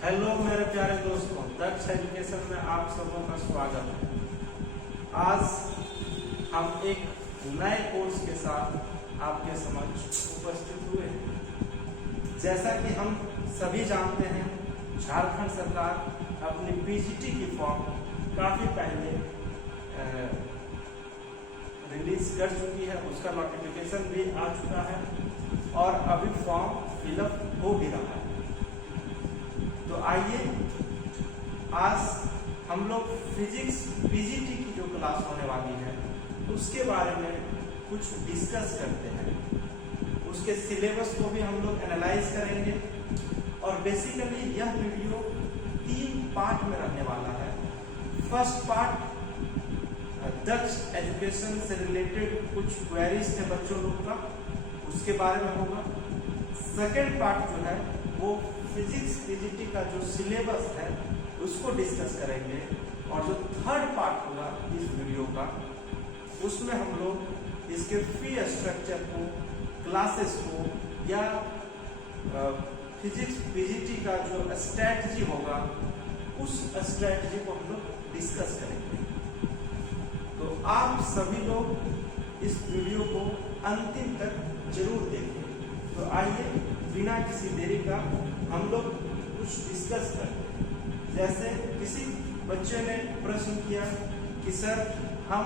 Hello मेरे प्यारे दोस्तों, दक्ष एजुकेशन में आप सबों का स्वागत है। आज हम एक नए कोर्स के साथ आपके समक्ष उपस्थित हुए हैं। जैसा कि हम सभी जानते हैं, झारखंड सरकार अपनी पीजीटी की फॉर्म काफ़ी पहले रिलीज कर चुकी है, उसका नोटिफिकेशन भी आ चुका है और अभी फॉर्म फिलअप हो भी रहा है। तो आइए आज हम लोग फिजिक्स पीजीटी की जो क्लास होने वाली है उसके बारे में कुछ डिस्कस करते हैं। उसके सिलेबस को भी हम लोग एनालाइज करेंगे और बेसिकली यह वीडियो 3 पार्ट में रहने वाला है। फर्स्ट पार्ट दक्ष एजुकेशन से रिलेटेड कुछ क्वेरीज थे बच्चों लोग का, उसके बारे में होगा। सेकेंड पार्ट जो है वो फिजिक्स पीजीटी का जो सिलेबस है उसको डिस्कस करेंगे और जो थर्ड पार्ट होगा इस वीडियो का उसमें हम लोग इसके फी स्ट्रक्चर को, क्लासेस को या फिजिक्स पीजीटी का जो स्ट्रैटेजी होगा उस स्ट्रैटेजी को हम लोग डिस्कस करेंगे। तो आप सभी लोग इस वीडियो को अंतिम तक जरूर देखें। तो आइए बिना किसी देरी का हम लोग कुछ डिस्कस करते हैं। जैसे किसी बच्चे ने प्रश्न किया कि सर हम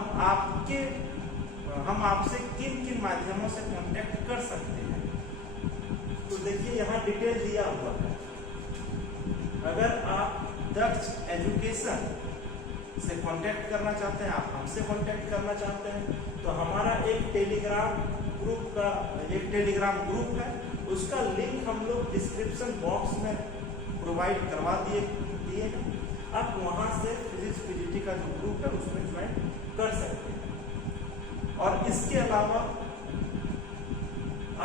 आपसे किन किन माध्यमों से कांटेक्ट कर सकते हैं। तो देखिए यहाँ डिटेल दिया हुआ है। अगर आप दक्ष एजुकेशन से कांटेक्ट करना चाहते हैं, आप हमसे कांटेक्ट करना चाहते हैं, तो हमारा एक टेलीग्राम ग्रुप है, उसका लिंक हम लोग डिस्क्रिप्शन बॉक्स में प्रोवाइड करवा दिए हैं। आप वहां से फिजिक्स पीजीटी का जो ग्रुप है उसमें ज्वाइन कर सकते हैं। और इसके अलावा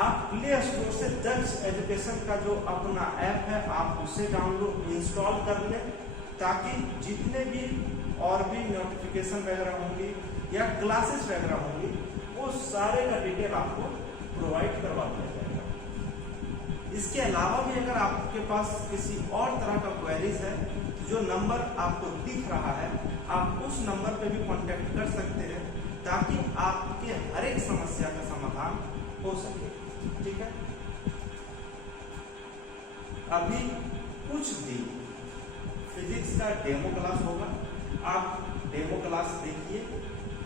आप प्ले स्टोर से दक्ष एजुकेशन का जो अपना ऐप है आप उसे डाउनलोड इंस्टॉल कर लें, ताकि जितने भी और भी नोटिफिकेशन वगैरह होंगी या क्लासेस वगैरह होंगी वो सारे का डिटेल आपको प्रोवाइड करवा दिया जाएगा। इसके अलावा भी अगर आपके पास किसी और तरह का क्वेरीज है, जो नंबर आपको दिख रहा है आप उस नंबर पे भी कांटेक्ट कर सकते हैं, ताकि आपके हर एक समस्या का समाधान हो सके। ठीक है, अभी कुछ दिन फिजिक्स का डेमो क्लास होगा, आप डेमो क्लास देखिए।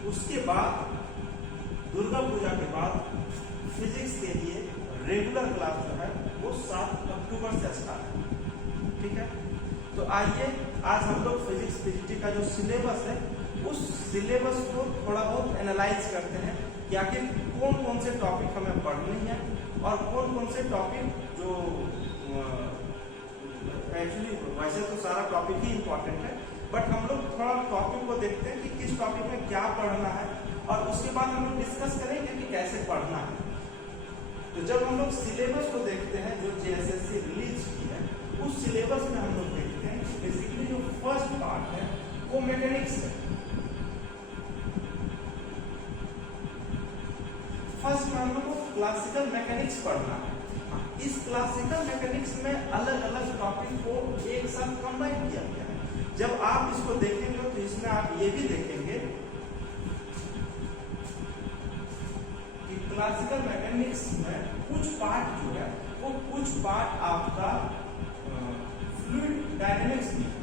उसके बाद दुर्गा पूजा के बाद फिजिक्स के लिए रेगुलर क्लास जो है वो 7 अक्टूबर से स्टार्ट है। ठीक है, तो आइए आज हम लोग फिजिक्स पीजीटी का जो सिलेबस है उस सिलेबस को थोड़ा बहुत एनालाइज करते हैं कि आखिर कौन कौन से टॉपिक हमें पढ़ने हैं और कौन कौन से टॉपिक जो एक्चुअली वैसे तो सारा टॉपिक ही इम्पोर्टेंट है, बट हम लोग थोड़ा टॉपिक को देखते हैं कि किस टॉपिक में क्या पढ़ना है और उसके बाद हम लोग डिस्कस करेंगे कि कैसे पढ़ना है। तो जब हम लोग सिलेबस को देखते हैं जो जेएसएससी रिलीज की है, उस सिलेबस में हम लोग देखते हैं कि बेसिकली जो फर्स्ट पार्ट है वो मैकेनिक्स है। फर्स्ट में हम लोग को क्लासिकल मैकेनिक्स पढ़ना है। इस क्लासिकल मैकेनिक्स में अलग अलग टॉपिक को एक साथ कंबाइन किया गया है। जब आप इसको देखेंगे तो इसमें आप ये भी देखेंगे कि क्लासिकल मैकेनिक्स में कुछ पार्ट जो है वो कुछ पार्ट आपका फ्लूइड डायनेमिक्स भी है।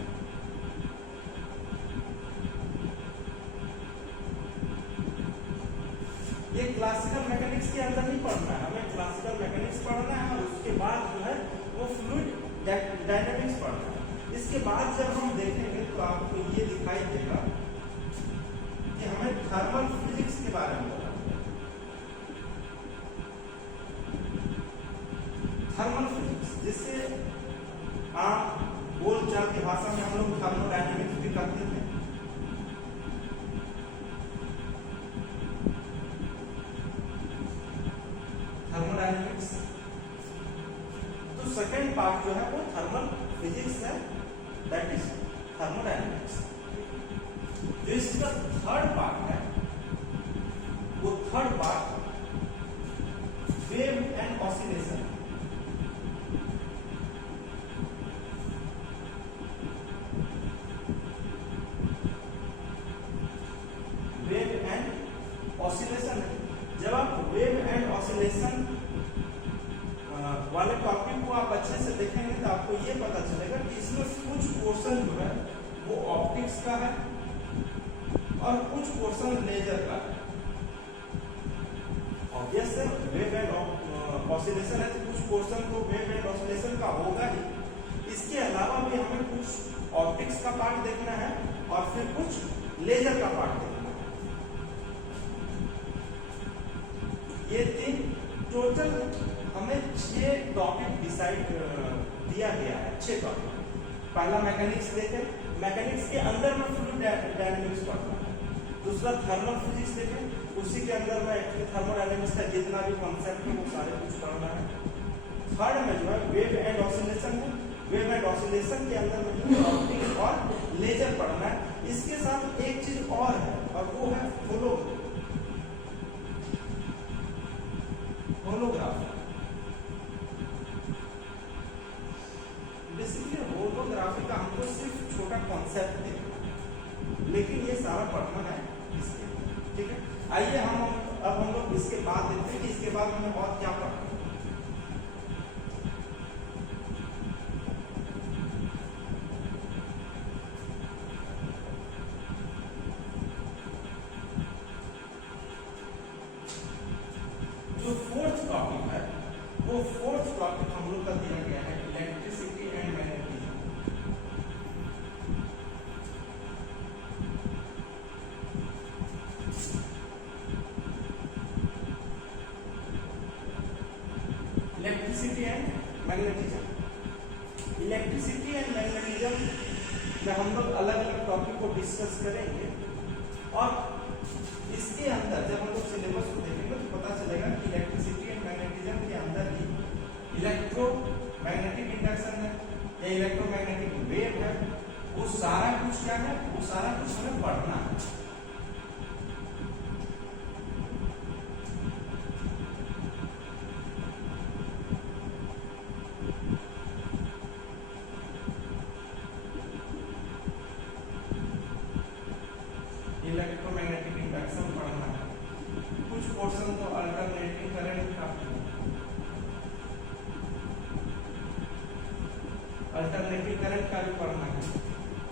ये क्लासिकल मैकेनिक्स के अंदर नहीं पढ़ना है, हमें क्लासिकल मैकेनिक्स पढ़ना है और उसके बाद जो है वो फ्लूइड डायनेमिक्स पढ़ना है। इसके बाद जब हम देखेंगे तो आपको ये दिखाई देगा कि हमें थर्मल फिजिक्स के बारे में पढ़ना है। थर्मल फिजिक्स जिससे आप बोलचाल की भाषा में हम लोग थर्मोडायनेमिक्स भी करते हैं। थर्मोडायनेमिक्स तो सेकेंड पार्ट जो है वो थर्मल फिजिक्स है, दैट इज थर्मोडायनेमिक्स। जो इसका थर्ड पार्ट है वो third part wave and oscillation. Topic को आप अच्छे से देखेंगे तो आपको ये पता चलेगा कि इसमें कुछ पोर्शन जो है वो ऑप्टिक्स का है और कुछ पोर्शन लेजर का है। ऑब्वियस है, वेव एंड ऑसिलेशन है तो कुछ पोर्शन तो वेव एंड ऑसिलेशन का होगा ही। इसके अलावा भी हमें कुछ ऑप्टिक्स का पार्ट देखना है और फिर कुछ लेजर का पार्ट देखना है। ये तीन टोटल हमें 6 टॉपिक डिसाइड दिया गया है, 6 टॉपिक। पहला मैकेनिक्स देखें, मैकेनिक्स के अंदर में फ्लूइड डायनामिक्स पढ़ना है। दूसरा थर्मल फिजिक्स देखें, उसी के अंदर में थर्मोडायनामिक्स का जितना भी कॉन्सेप्ट है वो सारे कुछ पढ़ना है। थर्ड में जो है वेव एंड ऑसिलेशन है, वेव एंड ऑसिलेशन के अंदर में ऑप्टिक्स और लेजर पढ़ना है। इसके साथ एक चीज और है और वो है होलोग्राफी। बेसिकली होलोग्राफी का हमको सिर्फ छोटा कॉन्सेप्ट देखना, लेकिन ये सारा पढ़ना है इसके, ठीक है। आइए हम लोग इसके बाद देखते हैं कि इसके बाद हमें और क्या पढ़ना है। जो फोर्थ टॉपिक है वो फोर्थ टॉपिक हम लोग का दिया गया है electricity and magnetism. Electricity and magnetism. Electricity and magnetism में हम लोग अलग अलग टॉपिक को डिस्कस करेंगे और इसके अंदर जब हम लोग सिलेबस को देखेंगे तो पता चलेगा कि इलेक्ट्रिसिटी एंड मैग्नेटिज्म के अंदर ही इलेक्ट्रोमैग्नेटिक इंडक्शन है या इलेक्ट्रोमैग्नेटिक वेव है, वो सारा कुछ क्या है, वो सारा कुछ हमें पढ़ना है। इलेक्ट्रोमैग्नेटिक इंडक्शन पढ़ना है, कुछ पोर्शन तो अल्टरनेटिंग करंट का, अल्टरनेटिव करंट का भी पढ़ना है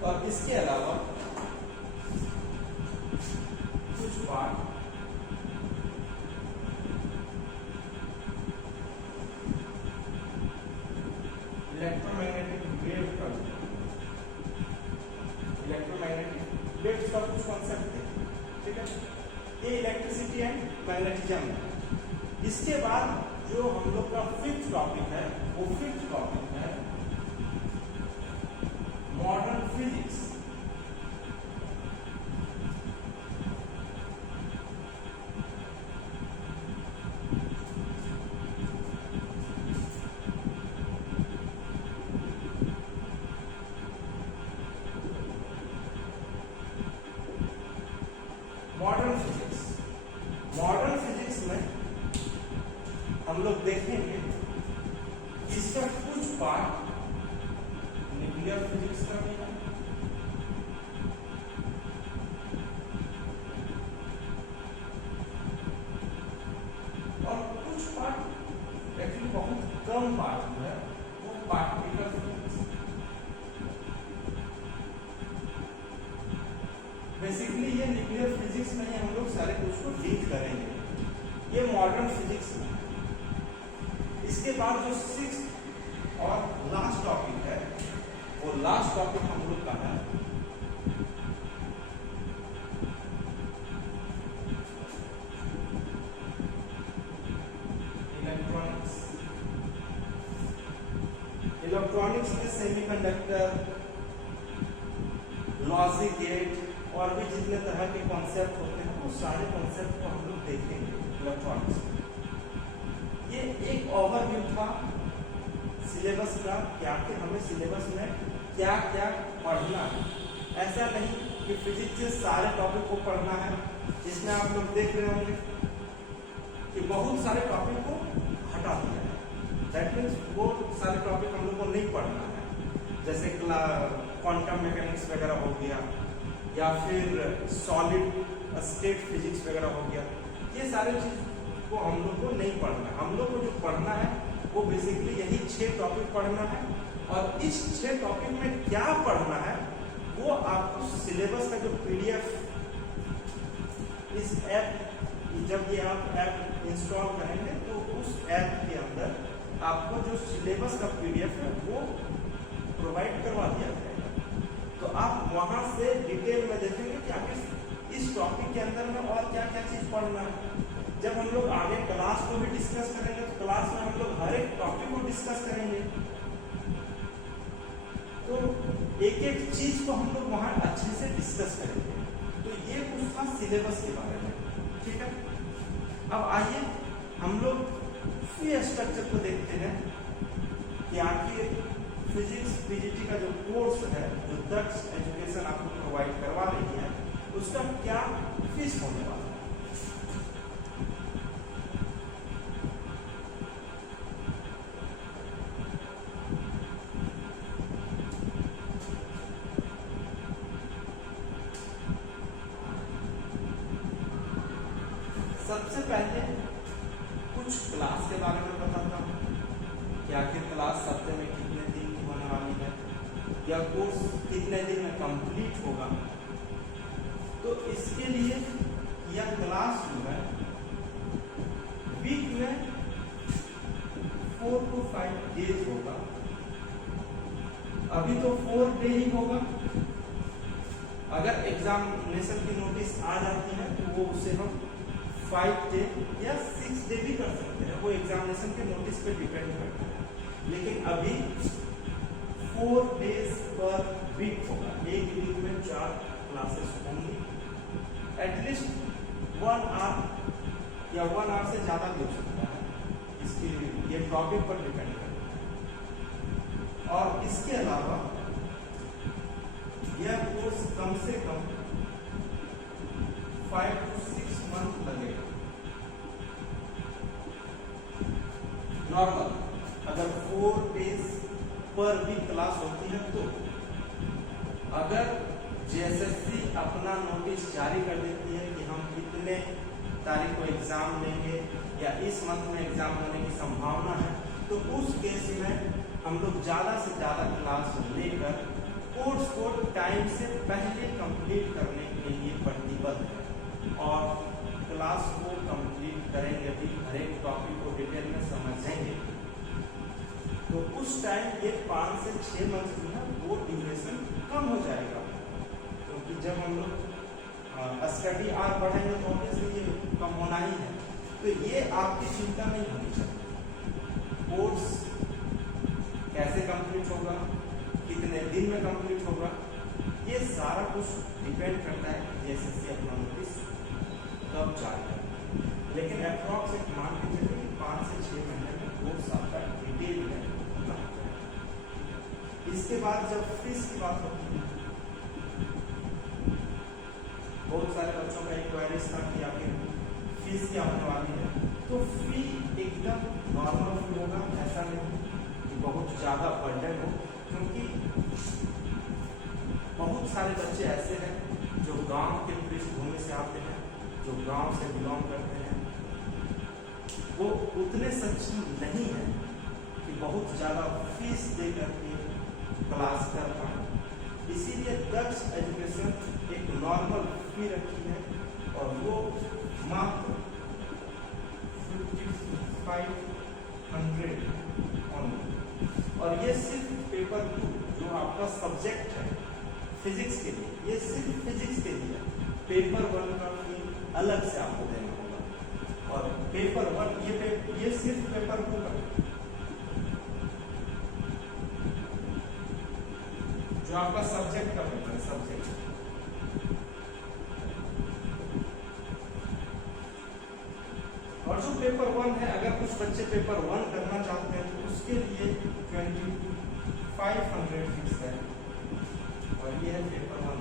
और इसके अलावा कुछ पार्ट इलेक्ट्रोमैग्नेटिक वेव का, इलेक्ट्रोमैग्नेटिक वेव्स का कुछ कॉन्सेप्ट है, ठीक है। ये इलेक्ट्रिसिटी एंड मैग्नेटिज्म है। इसके बाद जो हम लोग का फिफ्थ टॉपिक है वो फिफ्थ टॉपिक है modern physics. Modern physics, modern physics में हम लोग देखेंगे इसका कुछ पार्ट न्यूक्लियर फिजिक्स का भी है और कुछ पार्ट एक्चुअली बहुत कम पार्ट जो है वो पार्टिकल फिजिक्स। बेसिकली ये न्यूक्लियर फिजिक्स में ही हम लोग सारे कुछ को डील करेंगे, ये मॉडर्न फिजिक्स में। इसके बाद जो सिक्स्थ और लास्ट टॉपिक है वो लास्ट टॉपिक हम लोग का है इलेक्ट्रॉनिक्स। इलेक्ट्रॉनिक्स में सेमीकंडक्टर, लॉजिक गेट और भी जितने तरह के कॉन्सेप्ट होते हैं वो सारे कॉन्सेप्ट को हम लोग देखेंगे इलेक्ट्रॉनिक्स में। ये एक ओवरव्यू था सिलेबस का कि आखिर हमें सिलेबस में क्या क्या पढ़ना है। ऐसा नहीं कि फिजिक्स से सारे टॉपिक को पढ़ना है, जिसमें आप लोग देख रहे होंगे कि बहुत सारे टॉपिक को हटा दिया है। दैट मीन्स वो सारे टॉपिक हम लोग को नहीं पढ़ना है, जैसे क्वांटम मैकेनिक्स वगैरह हो गया या फिर सॉलिड स्टेट फिजिक्स वगैरह हो गया। ये सारे चीज को हम लोग को नहीं पढ़ना है। हम लोग को जो पढ़ना है वो बेसिकली यही 6 टॉपिक पढ़ना है। और इस 6 टॉपिक में क्या पढ़ना है वो आपको सिलेबस का जो PDF इस ऐप, जब ये आप ऐप इंस्टॉल करेंगे तो उस ऐप के अंदर आपको जो सिलेबस का PDF है वो प्रोवाइड करवा दिया जाएगा। तो आप वहां से डिटेल में देखेंगे कि आखिर इस टॉपिक के अंदर में और क्या क्या चीज पढ़ना है। जब हम लोग आगे क्लास को भी डिस्कस करेंगे तो क्लास में हम लोग हर एक टॉपिक को डिस्कस करेंगे, तो एक एक चीज को हम लोग वहां अच्छे से डिस्कस करेंगे। तो ये कुछ था सिलेबस के बारे में, ठीक है। अब आइए हम लोग फी स्ट्रक्चर को देखते हैं कि आखिर फिजिक्स पीजीटी का जो कोर्स है, जो दक्ष एजुकेशन आपको प्रोवाइड करवा रही है, उसका क्या फीस होने वाला है। सबसे पहले कुछ क्लास के बारे में बताता हूँ कि आखिर क्लास सप्ताह में कितने दिन की होने वाली है या कोर्स कितने दिन में कंप्लीट होगा। तो इसके लिए यह क्लास जो है वीक में 4 to 5 डेज होगा। अभी तो 4 डे ही होगा। अगर एग्जामिनेशन की नोटिस आ जाती है तो वो उसे हम 5 डे या 6 डे भी कर सकते हैं, वो एग्जामिनेशन के नोटिस पे डिपेंड करता है। लेकिन अभी 4 डेज पर वीक होगा। एक वीक में 4 क्लासेस होंगी। एटलीस्ट 1 आवर या 1 आवर से ज्यादा भी हो सकता है, इसकी ये टॉपिक पर डिपेंड करता है। और इसके अलावा यह कोर्स कम से कम 5 to 6 मंथ लगेगा नॉर्मल। अगर 4 डेज पर भी क्लास होती है तो अगर जेएसएससी अपना नोटिस जारी कर देती है कि हम कितने तारीख को एग्जाम लेंगे या इस मंथ में एग्जाम होने की संभावना है, तो उस केस में हम लोग ज्यादा से ज्यादा क्लास लेकर कोर्स को टाइम से पहले कंप्लीट करने के लिए प्रतिबद्ध है और क्लास को कंप्लीट करेंगे भी, हर एक टॉपिक को डिटेल में समझेंगे। तो उस टाइम ये 5 से 6 मंथ जो है वो ड्यूरेशन कम हो जाएगा, क्योंकि जब हम लोग स्टडी आवर बढ़ेंगे तो ऑब्वियसली ये कम होना ही है। तो ये आपकी चिंता नहीं होनी चाहिए। कोर्स कैसे कंप्लीट होगा, कितने दिन में कंप्लीट होगा, ये सारा कुछ डिपेंड करता है कि जेएसएससी अपना नोटिस कब जारी करेगा। लेकिन अप्रॉक्स एक मान के चलिए 5 से 6 महीने में कोर्स आपका डिटेल में होगा। इसके बाद जब फीस की बात होती है, बहुत सारे बच्चों का इंक्वायरीज था कि आखिर फीस क्या होने वाली है। तो फी एकदम नॉर्मल फी होगा, ऐसा नहीं कि बहुत ज़्यादा बर्डन हो, क्योंकि बहुत सारे बच्चे ऐसे हैं जो गांव के पृष्ठभूमि से आते हैं, जो गांव से बिलोंग करते हैं, वो उतने सक्षम नहीं है कि बहुत ज़्यादा फीस दे करके क्लास कर पाए। इसीलिए दक्ष एजुकेशन एक नॉर्मल फी रखी है और वो मात्र 5500 ऑनली। और ये सिर्फ पेपर 2 जो आपका सब्जेक्ट है फिजिक्स के लिए, ये सिर्फ फिजिक्स के लिए। पेपर 1 का फी अलग से आपको देना होगा और पेपर 1 ये सिर्फ पेपर 2 का जो आपका सब्जेक्ट का पेपर है, सब्जेक्ट। और जो पेपर 1 है, अगर कुछ बच्चे पेपर 1 करना चाहते हैं तो उसके लिए 2500 फिक्स है और ये है पेपर 1।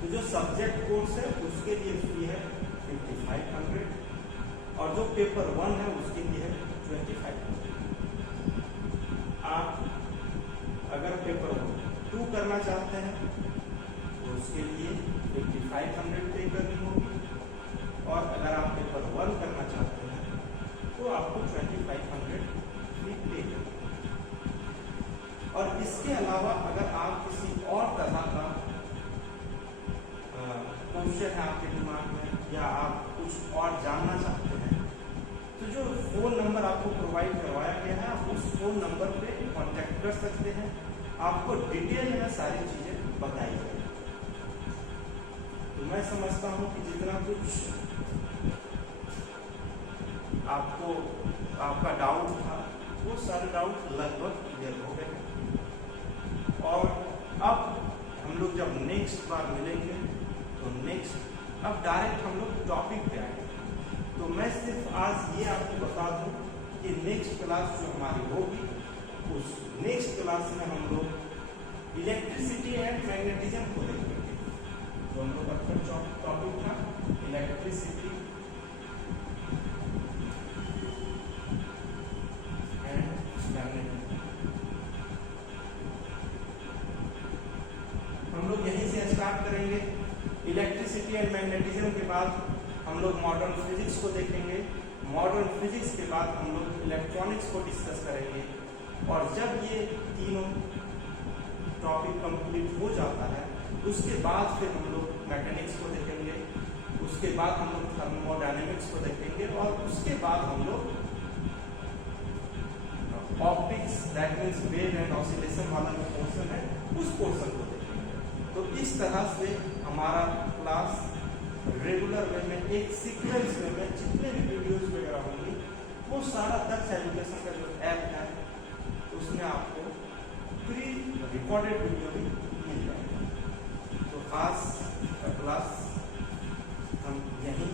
तो जो सब्जेक्ट कोर्स है उसके लिए फी है 5500 और जो पेपर 1 है उसके लिए है 2500। आप अगर पेपर 2 करना चाहते हैं तो उसके लिए 5500 पे करनी होगी, और अगर आप पेपर 1 करना चाहते हैं तो आपको 2500 फी पे करनी। और इसके अलावा अगर आप किसी और तरह का क्वेश्चन है आपके दिमाग में, या आप कुछ और जानना चाहते हैं, तो जो फ़ोन नंबर आपको प्रोवाइड करवाया गया है आप उस फ़ोन नंबर पे कांटेक्ट कर सकते हैं। आपको डिटेल में सारी चीज़ें बताई जाएगी। तो मैं समझता हूँ कि जितना कुछ आपको आपका डाउट था वो सारे डाउट लगभग क्लियर हो गए। और अब हम लोग जब नेक्स्ट बार मिलेंगे तो नेक्स्ट अब डायरेक्ट हम लोग टॉपिक पे आएंगे। तो मैं सिर्फ आज ये आपको बता दूं कि नेक्स्ट क्लास जो हमारी होगी उस नेक्स्ट क्लास में हम लोग इलेक्ट्रिसिटी एंड मैग्नेटिज्म को देखेंगे। तो हम लोग का टॉपिक था इलेक्ट्रिसिटी एंड मैग्नेटिज्म। हम लोग यहीं से स्टार्ट करेंगे। इलेक्ट्रिसिटी एंड मैग्नेटिज्म के बाद हम लोग मॉडर्न फिजिक्स को देखेंगे। मॉडर्न फिजिक्स के बाद हम लोग इलेक्ट्रॉनिक्स को डिस्कस करेंगे। और जब ये तीनों टॉपिक कंप्लीट हो जाता है उसके बाद फिर हम लोग मैकेनिक्स को देखेंगे, उसके बाद हम लोग थर्मोडायनेमिक्स को देखेंगे, और उसके बाद हम लोग optics that means wave and oscillation वाला जो पोर्शन है उस पोर्शन को देखेंगे। तो इस तरह से हमारा क्लास रेगुलर वे में एक सीक्वेंस वे में जितने भी वीडियोस वगैरह होंगी वो सारा दक्ष एजुकेशन का जो ऐप है उसमें आपको प्री रिकॉर्डेड वीडियो भी मिल जाएगा। तो आज का क्लास हम यहीं